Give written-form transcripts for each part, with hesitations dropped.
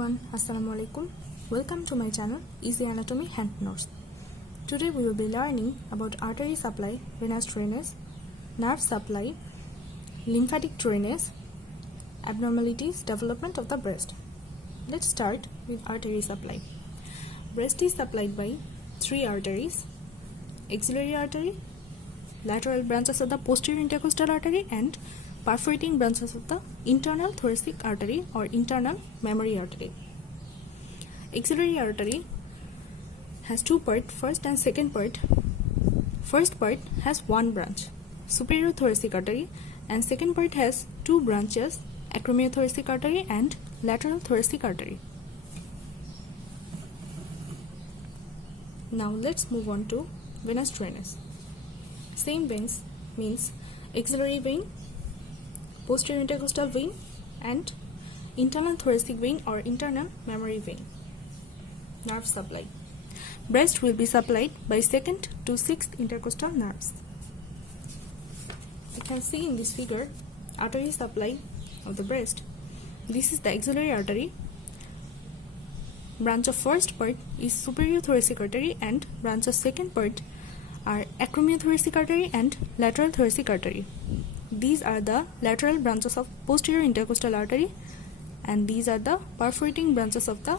everyone, Assalamu alaikum. Welcome to my channel Easy Anatomy Hand Notes. Today we will be learning about artery supply, venous drainage, nerve supply, lymphatic drainage, abnormalities, development of the breast. Let's start with artery supply. Breast is supplied by three arteries: axillary artery, lateral branches of the posterior intercostal artery, and perforating branches of the internal thoracic artery or internal mammary artery. Axillary artery has two parts, first and second part. First part has one branch, superior thoracic artery, and second part has two branches, acromiothoracic artery and lateral thoracic artery. Now let's move on to venous drainage. Same veins means axillary vein, posterior intercostal vein, and internal thoracic vein or internal mammary vein. Nerve supply. Breast will be supplied by 2nd to 6th intercostal nerves. You can see in this figure artery supply of the breast. This is the axillary artery. Branch of first part is superior thoracic artery and branch of second part are acromiothoracic artery and lateral thoracic artery. These are the lateral branches of posterior intercostal artery, and these are the perforating branches of the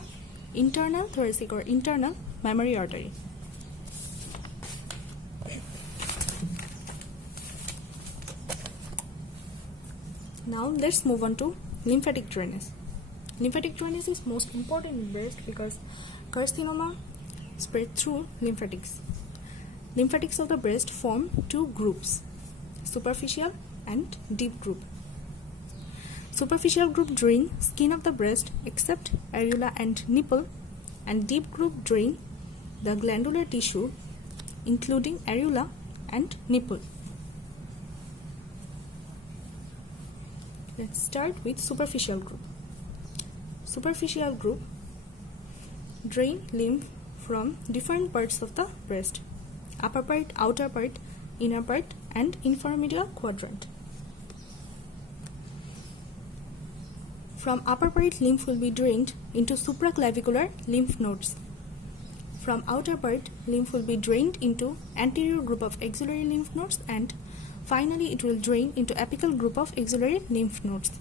internal thoracic or internal mammary artery. Now let's move on to lymphatic drainage. Lymphatic drainage is most important in breast because carcinoma spread through lymphatics. Lymphatics of the breast form two groups: superficial and deep group. Superficial group drain skin of the breast except areola and nipple, and deep group drain the glandular tissue including areola and nipple. Let's start with superficial group. Superficial group drain lymph from different parts of the breast: upper part, outer part, inner part, and inframedial quadrant. From upper part, lymph will be drained into supraclavicular lymph nodes. From outer part, lymph will be drained into anterior group of axillary lymph nodes, and finally it will drain into apical group of axillary lymph nodes.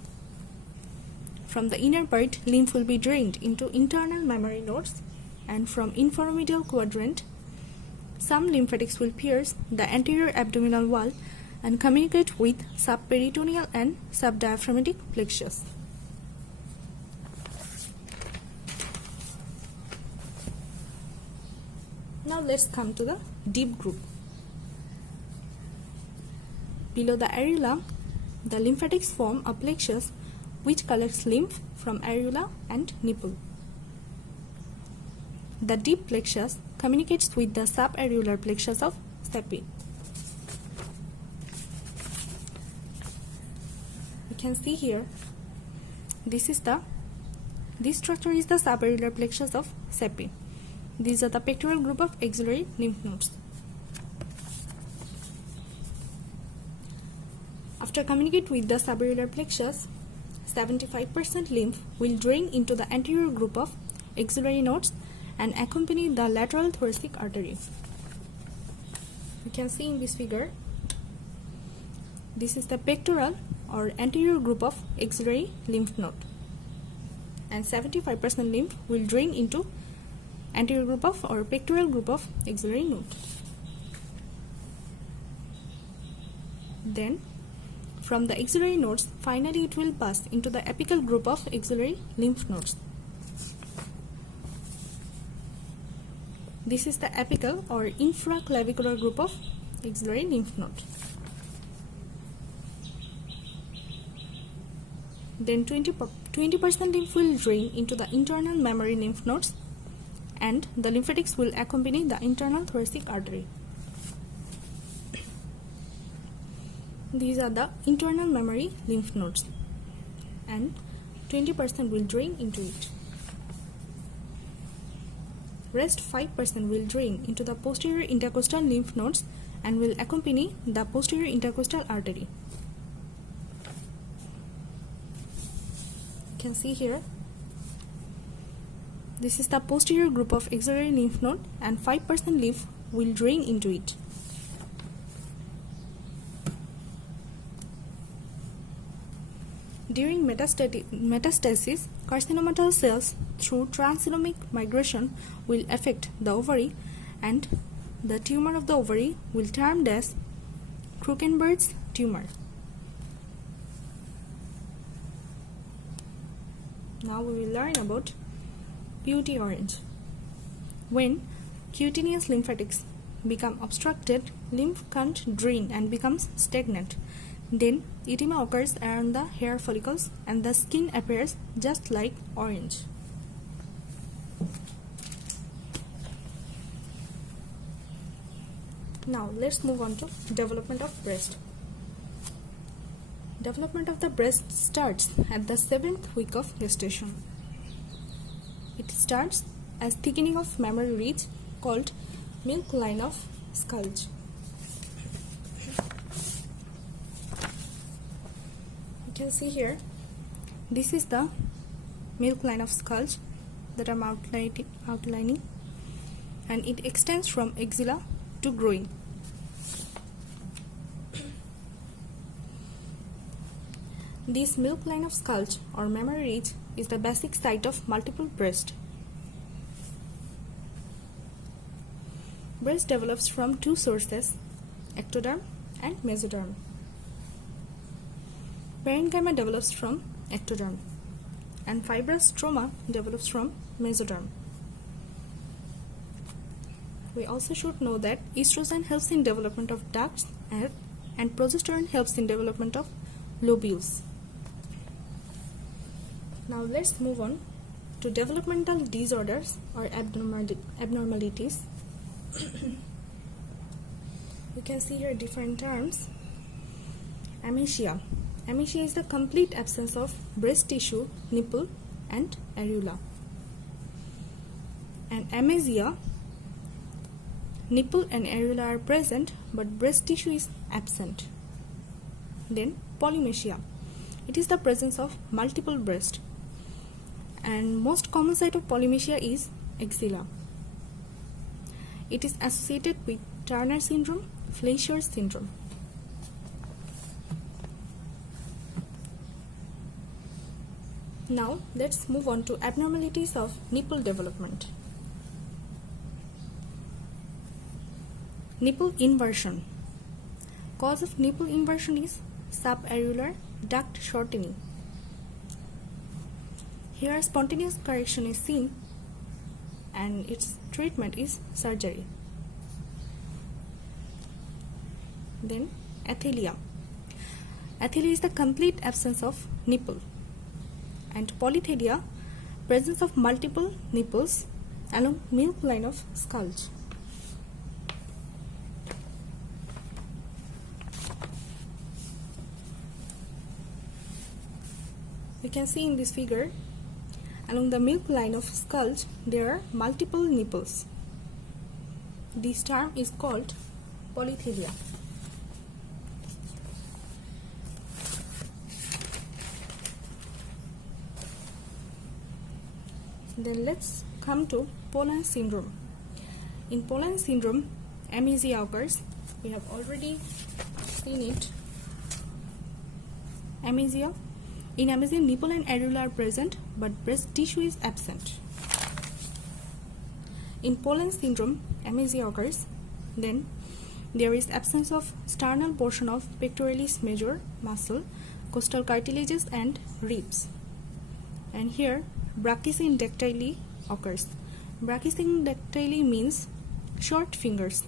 From the inner part, lymph will be drained into internal mammary nodes, and from inframedial quadrant, some lymphatics will pierce the anterior abdominal wall and communicate with subperitoneal and subdiaphragmatic plexus. Now let's come to the deep group. Below the areola, the lymphatics form a plexus which collects lymph from areola and nipple. The deep plexus communicates with the subareolar plexus of Seppi. You can see here, this structure is the subareolar plexus of Seppi. These are the pectoral group of axillary lymph nodes. After communicate with the subareolar plexus, 75% lymph will drain into the anterior group of axillary nodes and accompany the lateral thoracic artery. You can see in this figure, this is the pectoral or anterior group of axillary lymph node, and 75% lymph will drain into anterior group of or pectoral group of axillary node. Then from the axillary nodes, finally it will pass into the apical group of axillary lymph nodes. This is the apical or infraclavicular group of axillary lymph node. Then 20% lymph will drain into the internal mammary lymph nodes, and the lymphatics will accompany the internal thoracic artery. These are the internal mammary lymph nodes, and 20% will drain into it. Rest 5% will drain into the posterior intercostal lymph nodes and will accompany the posterior intercostal artery. You can see here This is the posterior group of axillary lymph node and 5% lymph will drain into it. During metastasis, carcinomatous cells through transcelomic migration will affect the ovary, and the tumor of the ovary will termed as Krukenberg's tumor. Now we will learn about PUT orange. When cutaneous lymphatics become obstructed, lymph can't drain and becomes stagnant. Then edema occurs around the hair follicles and the skin appears just like orange. Now let's move on to development of breast. Development of the breast starts at the 7th week of gestation. It starts as thickening of mammary ridge called milk line of Sculch. You can see here, this is the milk line of Sculch that I'm outlining, and it extends from axilla to groin. This milk line of Sculch or mammary ridge is the basic site of multiple breast. Breast develops from two sources, ectoderm and mesoderm. Parenchyma develops from ectoderm and fibrous stroma develops from mesoderm. We also should know that estrogen helps in development of ducts and progesterone helps in development of lobules. Now let's move on to developmental disorders or abnormalities. You can see here different terms. Amesia. Amesia is the complete absence of breast tissue, nipple and areola. And amasia, nipple and areola are present but breast tissue is absent. Then polymesia. It is the presence of multiple breasts. And most common site of polymesia is axilla. It is associated with Turner syndrome, Fleischer syndrome. Now let's move on to abnormalities of nipple development. Nipple inversion. Cause of nipple inversion is subareolar duct shortening. Here spontaneous correction is seen and its treatment is surgery. Then athelia. Athelia is the complete absence of nipple. And polythelia, presence of multiple nipples along milk line of Sculch. We can see in this figure, along the milk line of Sculch, there are multiple nipples. This term is called polythelia. Then let's come to Poland syndrome. In Poland syndrome, amesia occurs. We have already seen it. Amesia. In amesia, nipple and areola are present, but breast tissue is absent. In Poland syndrome, amesia occurs. Then there is absence of sternal portion of pectoralis major muscle, costal cartilages and ribs. And here brachysyndactyly occurs. Brachysyndactyly means short fingers.